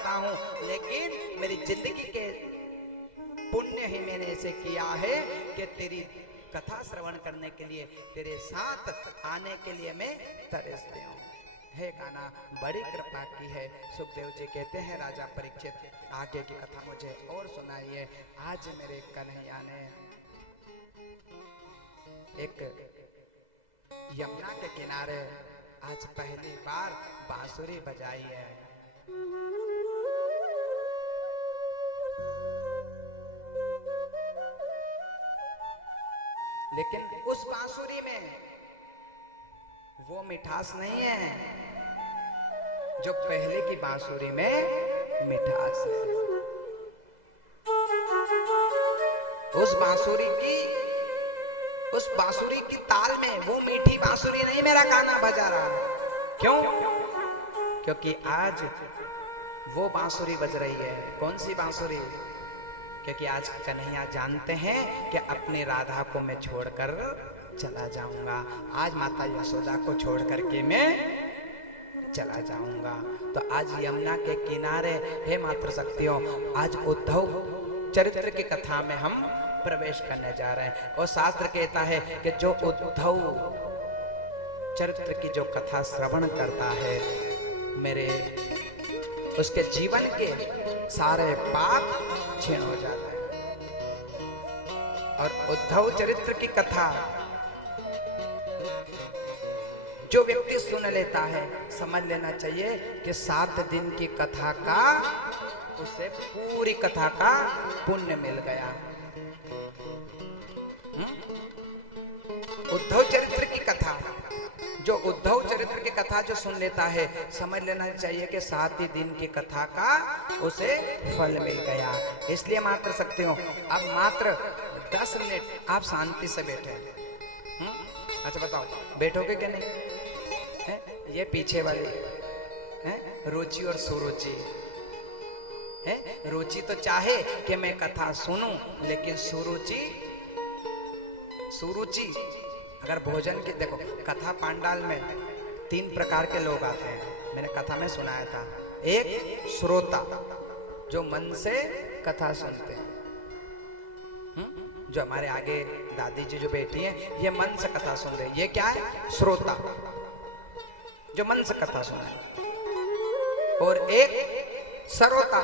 चाहता हूँ, लेकिन मेरी जिंदगी के पुण्य ही मैंने ऐसे किया है कि तेरी कथा श्रवण करने के लिए, तेरे साथ आने के लिए मैं तरसती हूँ। हे कान्हा, बड़ी कृपा की है। सुखदेव जी कहते हैं, राजा परीक्षित, आगे की कथा मुझे और सुनाइए। आज मेरे कन्हैया ने एक यमुना के किनारे आज पहली बार बांसुरी बजाई है। लेकिन उस बांसुरी में वो मिठास नहीं है जो पहले की बांसुरी में मिठास है। उस बांसुरी की ताल में वो मीठी बांसुरी नहीं मेरा कान्हा बजा रहा। क्यों? क्योंकि आज वो बांसुरी बज रही है। कौन सी बांसुरी? क्योंकि आज कन्हैया जानते हैं कि अपनी राधा को मैं छोड़कर चला जाऊंगा। आज माता यशोदा को छोड़ करके मैं चला जाऊंगा। तो आज यमुना के किनारे, हे मातृ शक्तियों, आज उद्धव चरित्र की कथा में हम प्रवेश करने जा रहे हैं। और शास्त्र कहता है कि जो उद्धव चरित्र की जो कथा श्रवण करता है, मेरे उसके जीवन के सारे पाप क्षीण हो जाते हैं। और उद्धव चरित्र की कथा जो व्यक्ति सुन लेता है, समझ लेना चाहिए कि 7 दिन की कथा का उसे पूरी कथा का पुण्य मिल गया। उद्धव चरित्र की कथा, जो उद्धव चरित्र की कथा जो सुन लेता है, समझ लेना चाहिए कि 7 ही दिन की कथा का उसे फल मिल गया। इसलिए मात्र सकते हो, अब मात्र 10 मिनट आप शांति से बैठे। अच्छा बताओ, बैठोगे क्या नहीं? है? ये पीछे वाले है रुचि और सुरुचि है। रुचि तो चाहे कि मैं कथा सुनूं, लेकिन सुरुचि अगर भोजन की, देखो कथा पांडाल में 3 प्रकार के लोग आते हैं, मैंने कथा में सुनाया था। एक श्रोता, जो मन से कथा सुनते हैं। जो हमारे आगे दादी जी जो बैठी हैं, ये मन से कथा सुन रहे हैं। ये क्या है? श्रोता, जो मन से कथा सुने। और एक सरोता,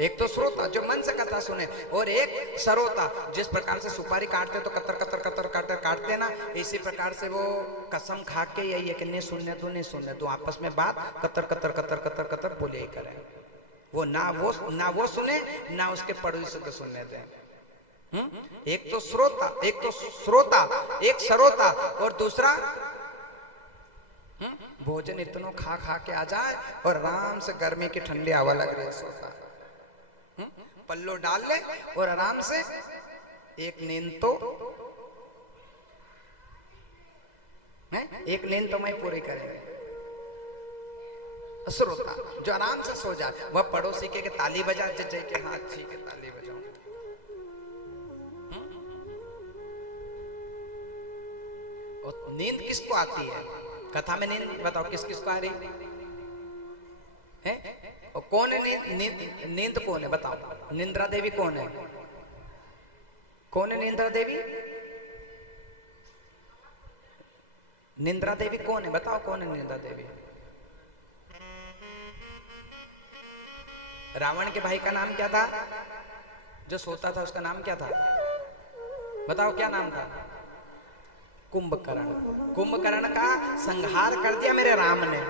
एक तो श्रोता जो मन से कथा सुने, और एक सरोता, जिस प्रकार से सुपारी काटते तो कतर कतर कतर कतर काटते ना, इसी प्रकार से वो कसम खा के यही है कि नहीं सुनने दो, आपस में बात Qatar Qatar Qatar Qatar Qatar बोले ही करें। वो ना वो सुने, ना उसके पड़ोसी को सुनने दें। एक तो श्रोता, एक सरोता, और दूसरा भोजन इतना खा के आ जाए और आराम से गर्मी की ठंडी हवा लग रही है, सोता पल्लो डाल ले और आराम से एक नींद तो मैं पूरी करेंगे। श्रोता जो आराम से सो जाए, वह पड़ोसी के ताली बजा जय के, हाँ ठीक है ताली बजाओ। और नींद किसको आती है कथा में? नींद बताओ किसको आ रही है? और कौन है नींद कौन है बताओ? निंद्रा देवी कौन है? कौन है निंद्रा देवी? निंद्रा देवी कौन है बताओ? कौन है निंद्रा देवी? रावण के भाई का नाम क्या था? जो सोता था उसका नाम क्या था? बताओ क्या नाम था? कुंभकर्ण। कुंभकर्ण का संहार कर दिया मेरे राम ने।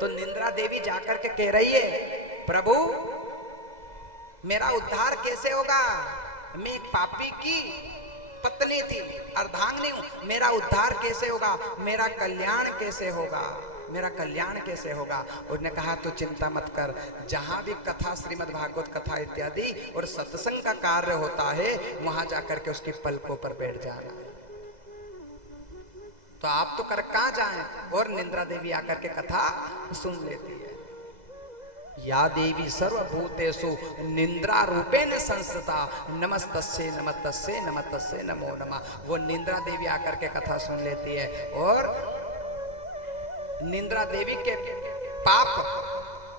तो निंद्रा देवी जाकर के कह रही है, प्रभु मेरा उद्धार कैसे होगा? मैं एक पापी की पत्नी थी, अर्धांगिनी हूं, मेरा उद्धार कैसे होगा? मेरा कल्याण कैसे होगा? मेरा कल्याण कैसे होगा? उसने कहा तो चिंता मत कर, जहां भी कथा, श्रीमद् भागवत कथा इत्यादि और सत्संग का कार्य होता है, वहां जाकर के उसकी पलकों पर बैठ जाना। तो आप तो कर कहां जाएं? और निंद्रा देवी आकर के कथा सुन लेती है। या देवी सर्वभूतेषु निंद्रा रूपेण संस्थिता, नमस्तस्यै नमस्तस्यै नमस्तस्यै नमो नमः। वो निंद्रा देवी आकर के कथा सुन लेती है और निंद्रा देवी के पाप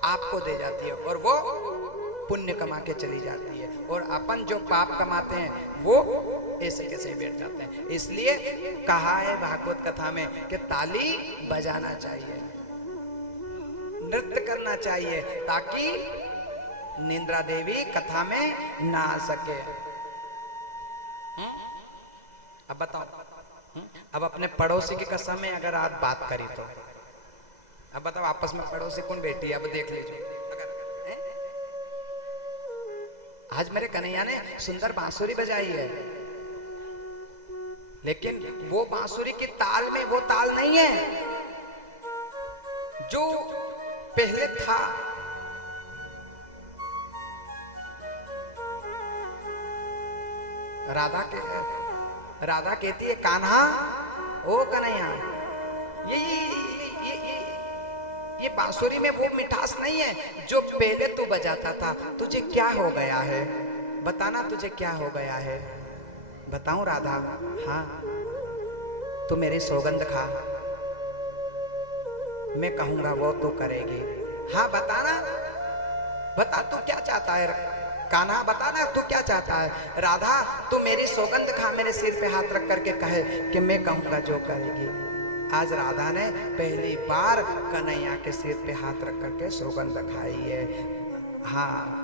आपको दे जाती है और वो पुण्य कमा के चली जाती है, और अपन जो पाप कमाते हैं वो ऐसे कैसे बैठ जाते हैं। इसलिए कहा है भागवत कथा में कि ताली बजाना चाहिए, नृत्य करना चाहिए, ताकि निंद्रा देवी कथा में ना आ सके। अब बताओ, अब अपने पड़ोसी की कसम में अगर आप बात करी तो अब बताओ आपस में पड़ोसी कौन बैठी है, अब देख लीजिए। अगर आज मेरे कन्हैया ने सुंदर बांसुरी बजाई है, लेकिन वो बांसुरी की ताल में वो ताल नहीं है जो पहले था। राधा कहती है कान्हा, ओ कन्हैया, ये बांसुरी में वो मिठास नहीं है जो पहले तू बजाता था। तुझे क्या हो गया है, बताना तुझे क्या हो गया है। बताऊं राधा? हाँ, तू मेरी सौगंध खा, मैं कहूंगा वो तू करेगी। हाँ बताना, बता तू क्या चाहता है कान्हा, बताना तू क्या चाहता है। राधा तू मेरी सौगंध खा, मेरे सिर पे हाथ रख करके कहे कि मैं कहूंगा जो करेगी। आज राधा ने पहली बार कन्हैया के सिर पे हाथ रख करके सौगंध खाई है। हाँ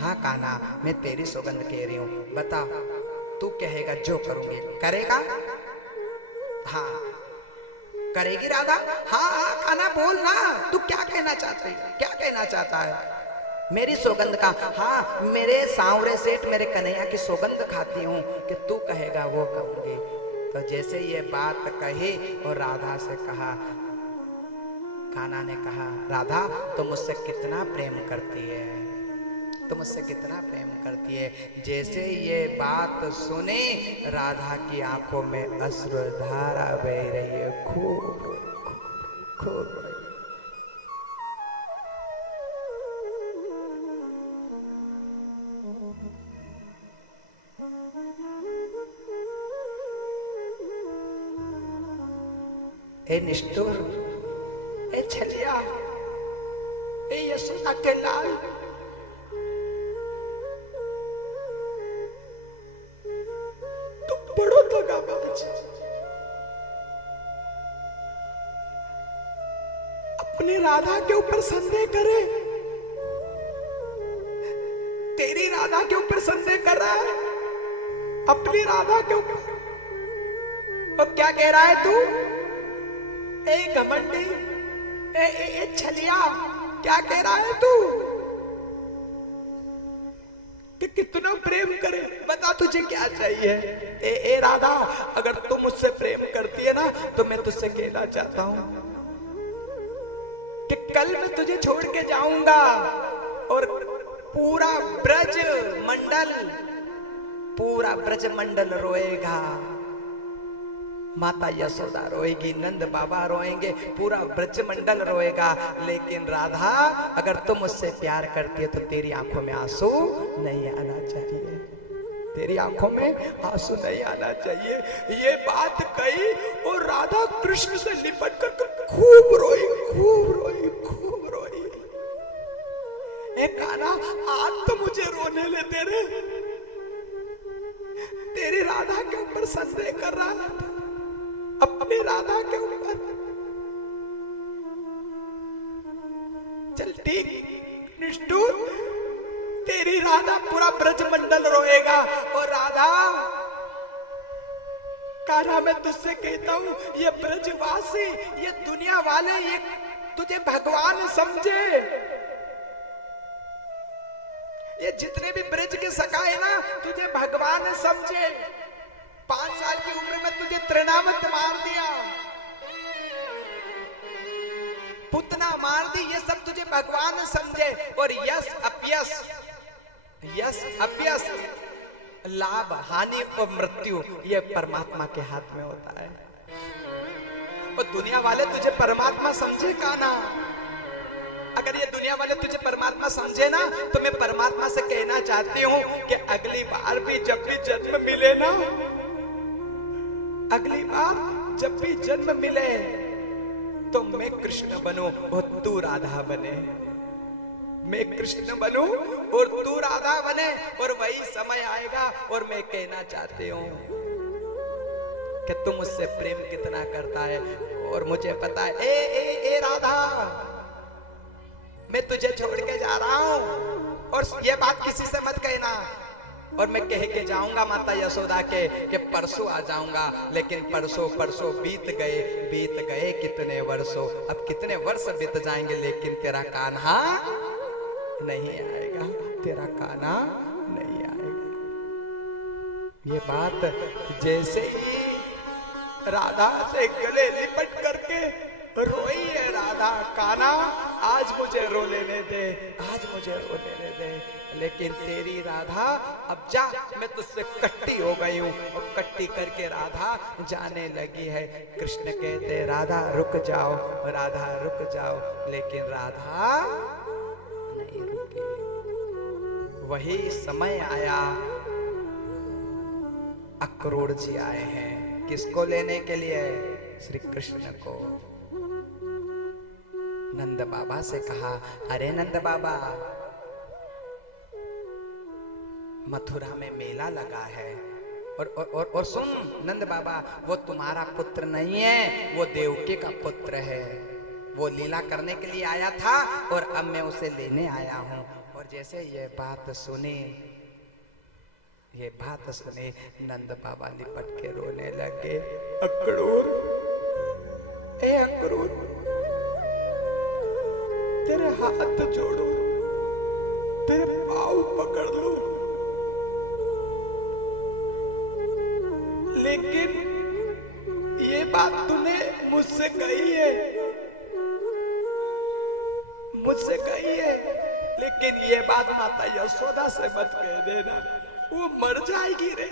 हाँ कान्हा, मैं तेरी सौगंध कह रही हूँ, बता तू कहेगा जो करूंगी, करेगा? हाँ करेगी राधा? हाँ हाँ कान्हा बोल ना, तू क्या कहना चाहती, क्या कहना चाहता है? मेरी सौगंध का? हाँ, मेरे सांवरे सेठ मेरे कन्हैया की सौगंध खाती हूँ कि तू कहेगा वो कहूंगी। तो जैसे ये बात कही और राधा से कहा, कान्हा ने कहा राधा तो मुझसे कितना प्रेम करती है, तो मुझसे कितना प्रेम करती है। जैसे ये बात सुनी राधा की आंखों में अश्रुधारा बह रही है, खूब खूब। ए निष्ठुर, ए छलिया, ए यशोदा के लाल, तुम बड़ो दगाबाज, अपनी राधा के ऊपर संदेह करे, तेरी राधा के ऊपर संदेह कर रहा है, अपनी राधा के ऊपर। और क्या कह रहा है तू? ए घमंडी, ए छलिया, क्या कह रहा है तू? कि कितना प्रेम करे, बता तुझे क्या चाहिए? ए राधा, अगर तुम मुझसे प्रेम करती है ना तो मैं तुझसे कहना चाहता हूं कि कल मैं तुझे छोड़ के जाऊंगा और पूरा ब्रज मंडल रोएगा। माता यशोदा रोएगी, नंद बाबा रोएंगे, पूरा ब्रजमंडल रोएगा। लेकिन राधा, अगर तुम मुझसे प्यार करती है तो तेरी आंखों में आंसू नहीं आना चाहिए, तेरी आंखों में आंसू नहीं आना चाहिए। ये बात कही और राधा कृष्ण से लिपट कर खूब रोई, खूब रोई, खूब रोई। ए कान्हा, आज तो मुझे रोने ले, तेरी राधा के ऊपर संदेह कर रहा था, अपने राधा के ऊपर। चल ठीक निष्ठुर, तेरी राधा पूरा ब्रजमंडल रोएगा। और राधा, कान्हा मैं तुझसे कहता हूं, ये ब्रजवासी, ये दुनिया वाले, ये तुझे भगवान समझे। ये जितने भी ब्रज के सखा है ना, तुझे भगवान समझे। 5 साल की उम्र में तुझे तृणावत मार दिया, पुतना मार दी, ये सब तुझे भगवान समझे। और यश अपयश, लाभ हानि और मृत्यु, ये परमात्मा के हाथ में होता है। और दुनिया वाले तुझे परमात्मा समझे कान्हा। अगर ये दुनिया वाले तुझे परमात्मा समझे ना, तो मैं परमात्मा से कहना चाहती हूँ कि अगली बार भी जब भी जन्म मिले ना, अगली बार जब भी जन्म मिले तो मैं कृष्ण बनूं और तू राधा बने। मैं कृष्ण बनूं और तू राधा बने, और वही समय आएगा। और मैं कहना चाहती हूँ कि तू मुझसे प्रेम कितना करता है, और मुझे पता है। ए राधा, मैं तुझे छोड़ के जा रहा हूं, और ये बात किसी से मत कहना। और मैं कह के जाऊंगा माता यशोदा के कि परसों आ जाऊंगा, लेकिन परसों बीत गए कितने वर्षों, अब कितने वर्ष बीत जाएंगे, लेकिन तेरा कान्हा नहीं आएगा, तेरा कान्हा नहीं आएगा। ये बात जैसे ही राधा से गले लिपट करके रोई है राधा, कान्हा आज मुझे रो लेने दे, आज मुझे रो लेने दे, लेकिन तेरी राधा अब जा, मैं तुझसे कट्टी हो गई हूँ। और कट्टी करके राधा जाने लगी है। कृष्ण कहते राधा रुक जाओ, राधा रुक जाओ, लेकिन राधा नहीं रुकी। वही समय आया, अक्रूर जी आए हैं, किसको लेने के लिए? श्री कृष्ण को। नंद बाबा से कहा, अरे नंद बाबा, मथुरा में मेला लगा है, और सुन नंद बाबा, वो तुम्हारा पुत्र नहीं है, वो देवकी का पुत्र है। वो लीला करने के लिए आया था, और अब मैं उसे लेने आया हूँ। और जैसे ये बात सुनी, नंद बाबा लिपट के रोने लगे। अक्रूर, ए अक्रूर, तेरे हाथ जोड़ो, तेरे पाँव पकड़ लो, लेकिन ये बात तूने मुझसे कही है, लेकिन ये बात माता यशोदा से मत कह देना, वो मर जाएगी रे।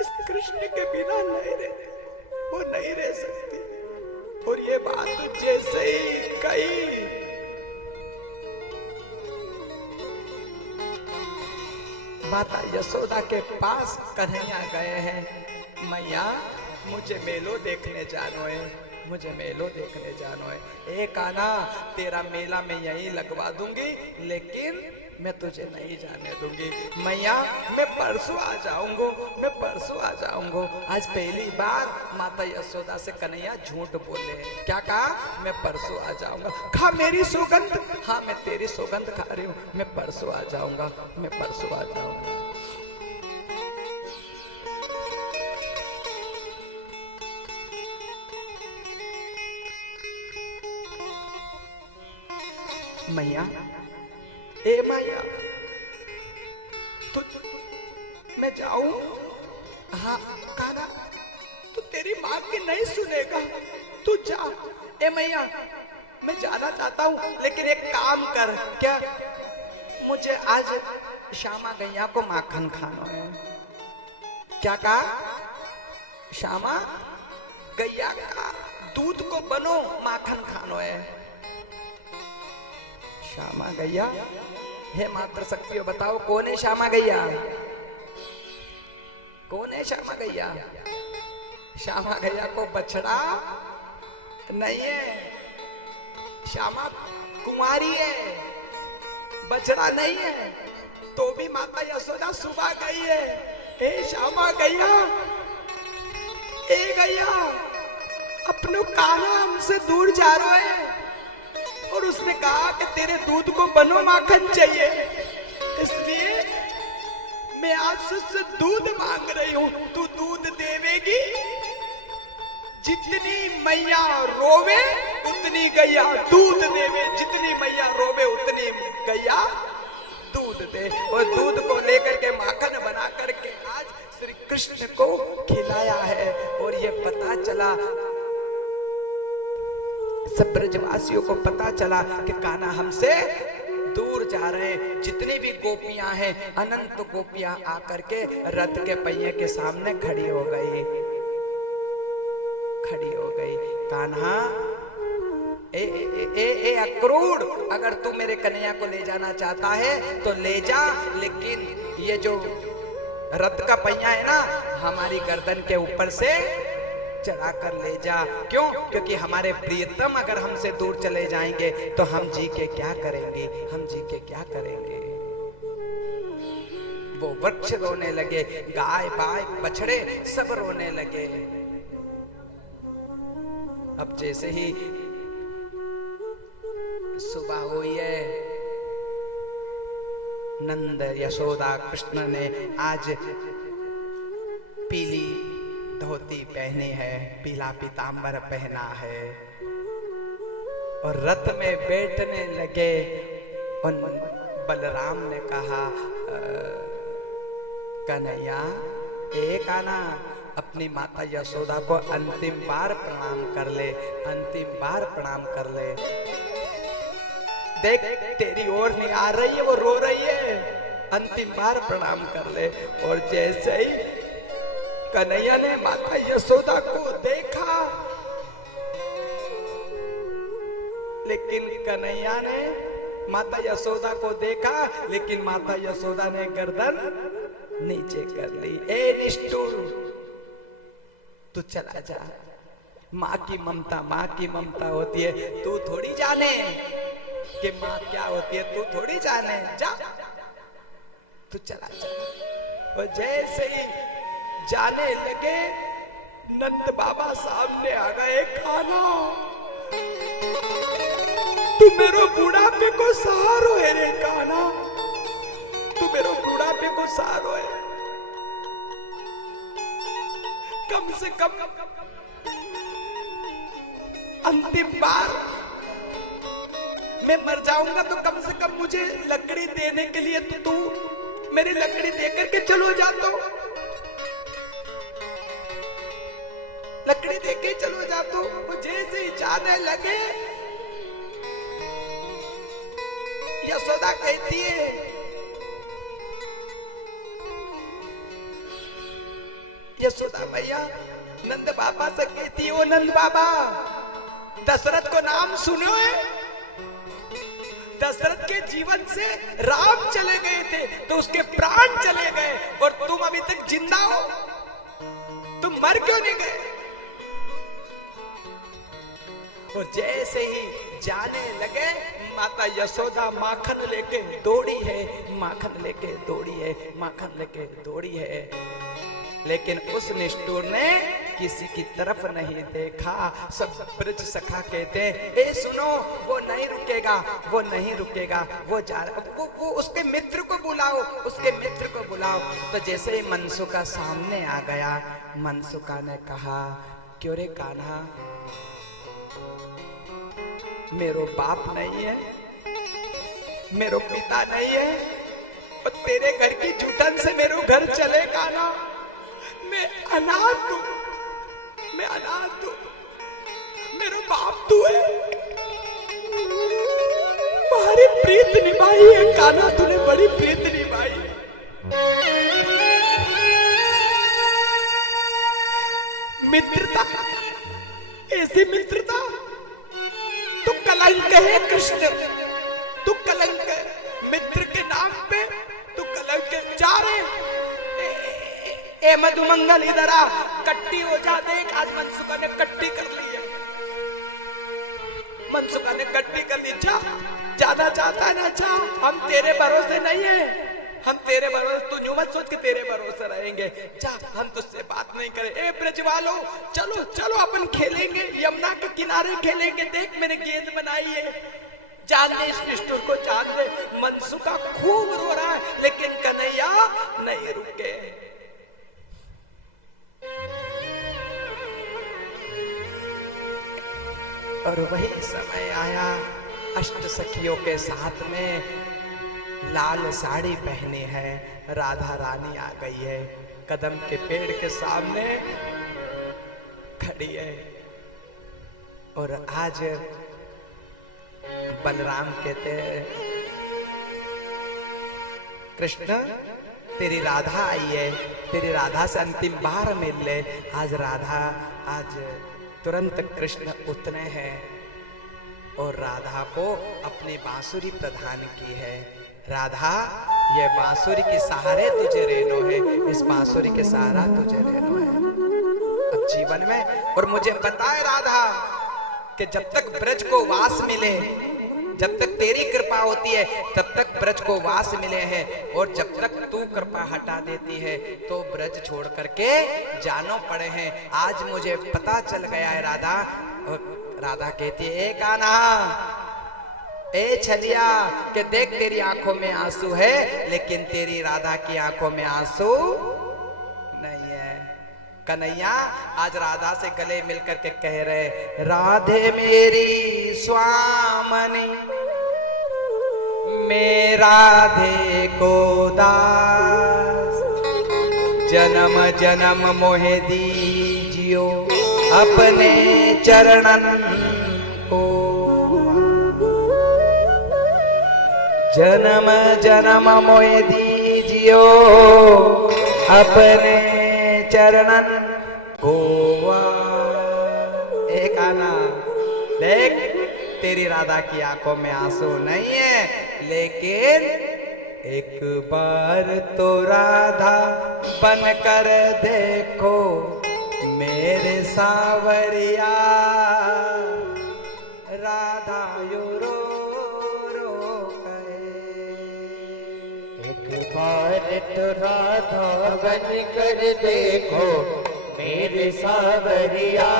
इस कृष्ण के बिना नहीं रहती, वो नहीं रह सकती। और ये बात जैसे ही कही, माता यशोदा के पास कन्हैया गए हैं। मैया, मुझे मेलो देखने जानो है, मुझे मेलो देखने जानो है। ए कान्हा, तेरा मेला मैं यहीं लगवा दूंगी, लेकिन मैं तुझे नहीं जाने दूंगी। मैया, मैं परसों आ जाऊंगा। आज पहली बार माता यशोदा से कन्हैया झूठ बोले। क्या कहा? मैं परसों आ जाऊंगा। खा मेरी सौगंध। हाँ, मैं तेरी सौगंध खा रही हूँ, मैं परसों आ जाऊंगा। मैया, ए मैया, तो मैं जाऊं? हाँ कान्हा, तू तेरी माँ की नहीं सुनेगा, तू जा। ए मैया, मैं जाना चाहता हूँ, लेकिन एक काम कर। क्या? मुझे आज श्यामा गैया को माखन खाना है। क्या कहा? श्यामा गैया का दूध को बनो माखन खानो है। श्यामा गैया, हे मात्र शक्तियों, बताओ कौन है श्यामा गैया? कौन है श्यामा गैया? श्यामा गैया को बछड़ा नहीं है, श्यामा कुमारी है, बछड़ा नहीं है। तो भी माता यशोदा सुबह गई है। ए श्यामा गैया, ए गैया, अपनो कान्हा हमसे दूर जा रहा है, और उसने कहा कि तेरे दूध को बनो माखन चाहिए, इसलिए मैं आज तुझसे दूध मांग रही हूं। तू दूध देवेगी? जितनी मैया रोवे उतनी गैया दूध देवे, जितनी मैया रोवे उतनी गैया दूध दे। और दूध को लेकर के माखन बना करके आज श्री कृष्ण को खिलाया है। और ये पता चला, सब ब्रजवासियों को पता चला कि कान्हा हमसे दूर जा रहे। जितनी भी गोपियां हैं, अनंत गोपियां आकर के रथ के पहिए के सामने खड़ी हो गई। कान्हा, ए अक्रूर, अगर तू मेरे कन्हैया को ले जाना चाहता है तो ले जा, लेकिन ये जो रथ का पहिया है ना, हमारी गर्दन के ऊपर से चढ़ा कर ले जा। क्यों? क्योंकि हमारे प्रियतम अगर हमसे दूर चले जाएंगे तो हम जी के क्या करेंगे, हम जी के क्या करेंगे। वो वृक्ष रोने लगे, गाय बाय बछड़े सब रोने लगे। अब जैसे ही सुबह हुई है, नंद यशोदा कृष्ण ने आज पीली धोती पहनी है, पीला पीतांबर पहना है और रथ में बैठने लगे। और बलराम ने कहा, कन्हैया एक आना, अपनी माता यशोदा को अंतिम बार प्रणाम कर ले, अंतिम बार प्रणाम कर ले। देख तेरी ओर नहीं आ रही है, वो रो रही है, अंतिम बार प्रणाम कर ले। और जैसे ही कन्हैया ने माता यशोदा को देखा, लेकिन कन्हैया ने माता यशोदा को देखा, लेकिन माता यशोदा ने गर्दन नीचे कर ली। ए निष्ठुर, तू चला जा। माँ की ममता होती है, तू थोड़ी जाने कि माँ क्या होती है, तू थोड़ी जाने, जा तू चला जा। और जैसे ही जाने लगे, नंद बाबा सामने आ गए। खाना, तू मेरो बुढ़ापे को सहारो है रे काना, तू मेरो बुढ़ापे को सहारो है। कम से कम अंतिम बार मैं मर जाऊंगा तो कम से कम मुझे लकड़ी देने के लिए तो तू मेरी लकड़ी देकर के चलो जा, तो लकड़ी देके चलो जा। तो जैसे ही जाने लगे, यशोदा कहती है, यशोदा मैया नंद बाबा से कहती है, ओ नंद बाबा, दशरथ को नाम सुनो है? दशरथ के जीवन से राम चले गए थे तो उसके प्राण चले गए, और तुम अभी तक जिंदा हो, तुम मर क्यों नहीं गए? और जैसे ही जाने लगे, माता यशोदा माखन लेके दौड़ी है, माखन लेके दौड़ी है, माखन लेके दौड़ी है। लेकिन उस निष्ठुर ने किसी की तरफ नहीं देखा। सब ब्रज सखा कहते हैं, ए सुनो, वो नहीं रुकेगा, वो नहीं रुकेगा, वो जा रहा, वो उसके मित्र को बुलाओ, उसके मित्र को बुलाओ। तो जैसे ही मनसुका सामने आ गया, मनसुका ने कहा, क्यों रे कान्हा, मेरो बाप नहीं है, मेरो पिता नहीं है, और तेरे घर की जूठन से मेरो घर चलेगा ना? मैं अनाथ हूं, मैं अनाथ हूं, मेरा बाप तू है। तुम्हारी प्रीत निभाई है कान्हा, तूने बड़ी प्रीत निभाई। मित्रता, ऐसी मित्रता, तू कलंक है कृष्ण, तू कलंक है मित्र के नाम पे, तू कलंक है। जा रे ए मधुमंगल, इधर आ, कट्टी हो जा। देख आज मनसुका ने कट्टी कर ली है, मनसुका ने कट्टी कर ली। जा, जाना चाहता है ना जा, हम तेरे भरोसे नहीं है, हम तेरे भरोसे, तू यूं मत सोच कि तेरे भरोसे रहेंगे। जा, हम तुझसे बात नहीं करें। ए ब्रज वालों, चलो चलो अपन खेलेंगे, यमुना के किनारे खेलेंगे। देख मैंने गेंद बनाई है, जान दे इस निष्ठुर को, जान दे। मनसुका खूब रो रहा है, लेकिन कन्हैया नहीं रुके। और वही समय आया, अष्ट सखियों के साथ में लाल साड़ी पहनी है राधा रानी आ गई है, कदम के पेड़ के सामने खड़ी है। और आज बलराम कहते हैं, कृष्ण तेरी राधा आई है, तेरी राधा से अंतिम बार मिल ले। आज राधा, आज तुरंत कृष्ण उतने हैं और राधा को अपनी बांसुरी प्रदान की है। राधा, ये बांसुरी के सहारे तुझे रेनो है, इस बांसुरी के सहारा तुझे रेनो है। अब जीवन में। और मुझे पता है राधा कि जब तक ब्रज को वास मिले, जब तक तेरी कृपा होती है तब तक ब्रज को वास मिले हैं, और जब तक तू कृपा हटा देती है तो ब्रज छोड़ करके जानो पड़े हैं। आज मुझे पता चल गया है राधा। और राधा कहती है, ए कान्हा, ए छलिया, कि देख तेरी आंखों में आंसू है लेकिन तेरी राधा की आंखों में आंसू नहीं है। कन्हैया आज राधा से गले मिलकर के कह रहे, राधे मेरी स्वामनी, मैं राधे को दास, जन्म जन्म मोहे दीजियो अपने चरणन को, जन्म जन्म मोहे दीजियो अपने चरणन को। एक आना देख, तेरी राधा की आंखों में आंसू नहीं है, लेकिन एक बार तो राधा बनकर देखो मेरे सावरिया, राधा यो रो रो कहे। एक बार तो राधा बनकर देखो मेरे सावरिया,